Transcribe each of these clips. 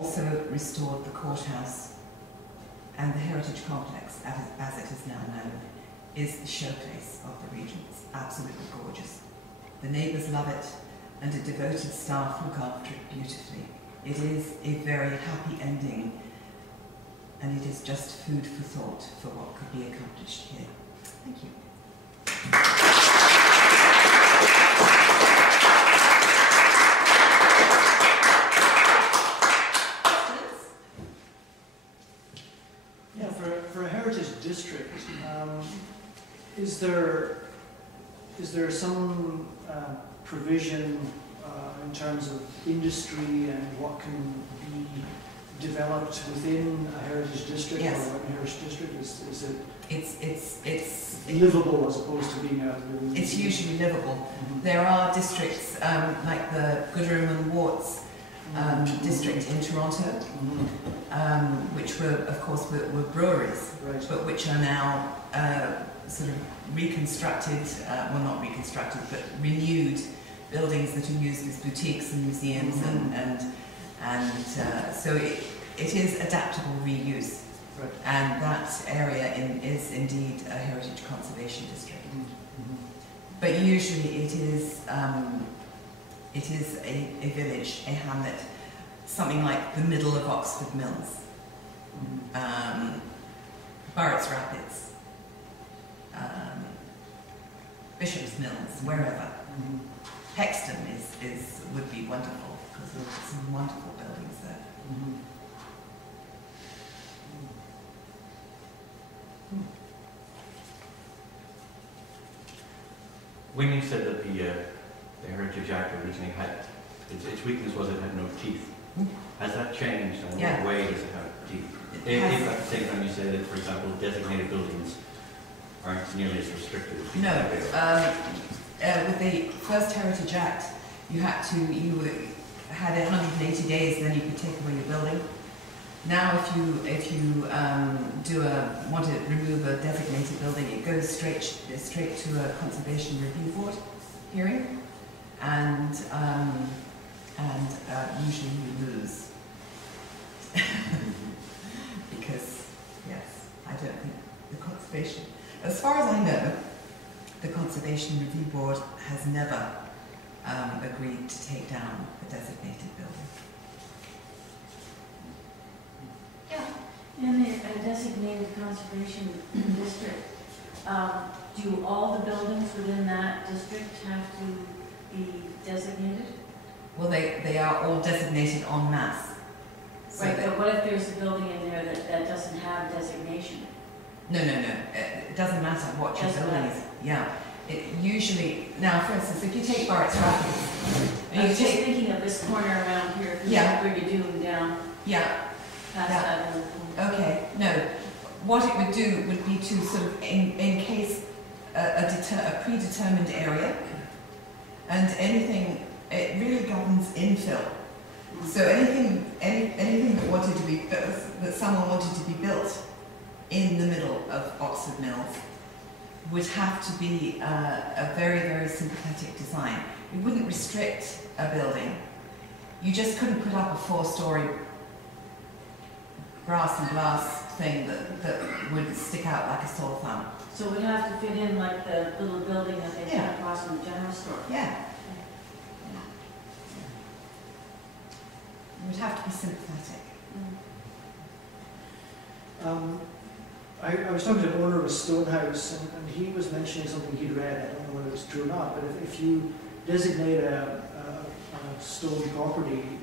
Also restored the courthouse, and the heritage complex, as it is now known, is the showplace of the region. It's absolutely gorgeous. The neighbours love it, and a devoted staff look after it beautifully. It is a very happy ending, and it is just food for thought for what could be accomplished here. Thank you. For a heritage district, is there some provision in terms of industry and what can be developed within a heritage district? Yes. Or a heritage district is it? It's livable as opposed to being a. It's usually livable. Mm-hmm. There are districts like the Goodham and Warts district in Toronto, which were, of course, were breweries, right, but which are now sort of reconstructed, well, not reconstructed, but renewed buildings that are used as boutiques and museums, and so it is adaptable reuse. Right. And that area is indeed a heritage conservation district. But usually it is a village, a hamlet, something like the middle of Oxford Mills, Barrett's Rapids, Bishop's Mills, wherever. Hexton would be wonderful because there are some wonderful buildings there. When you said that the Heritage Act originally had, its weakness was it had no teeth, has that changed, and what way does it have teeth? If at the same time you say that, for example, designated buildings aren't nearly as restricted as people with the first Heritage Act, you had 180 days, then you could take away your building. Now, if you want to remove a designated building, it goes straight to a conservation review board hearing, and usually you lose because I don't think the conservation, as far as I know, the conservation review board has never agreed to take down a designated building. In a designated conservation district, do all the buildings within that district have to be designated? Well, they are all designated en masse. So right, but what if there's a building in there that doesn't have designation? No. It doesn't matter what your building is. Yeah. It usually, now for instance, if you take Barrett's Rapids. I was just thinking of this corner around here, Brigadoon down. Yeah. Past that. Okay, no. What it would do would be to sort of encase a predetermined area, and anything, it really governs infill. So anything that wanted to be built, that someone wanted to be built in the middle of Oxford Mills would have to be a very, very sympathetic design. It wouldn't restrict a building. You just couldn't put up a 4-story brass and glass thing that would stick out like a sore thumb. So it would have to fit in like the little building that they put across from the general store? Yeah. It would have to be sympathetic. I was talking to the owner of a stone house, and he was mentioning something he'd read. I don't know whether it's true or not, but if you designate a stone property,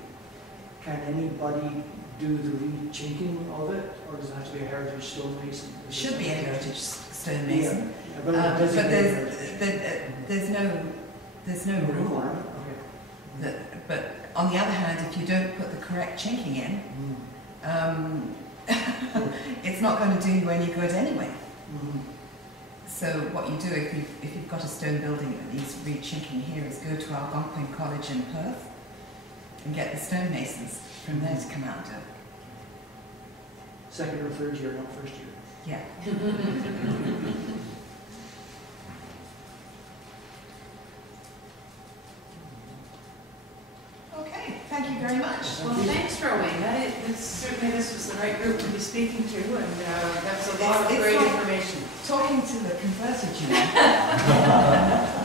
can anybody do the re-chinking of it, or does it have to be a heritage stonemason? It should be a heritage stonemason, but there's no rule. Okay. But on the other hand, if you don't put the correct chinking in, it's not going to do you any good anyway. So what you do if you've got a stone building that needs re-chinking here is go to Algonquin College in Perth and get the stonemasons from there to come out and do it. Second or third year, not first year. Yeah. Okay, thank you very much. Well, thanks, Rowan. certainly this was the right group to be speaking to, and that's a lot of It's great like information. talking to the converted, you know.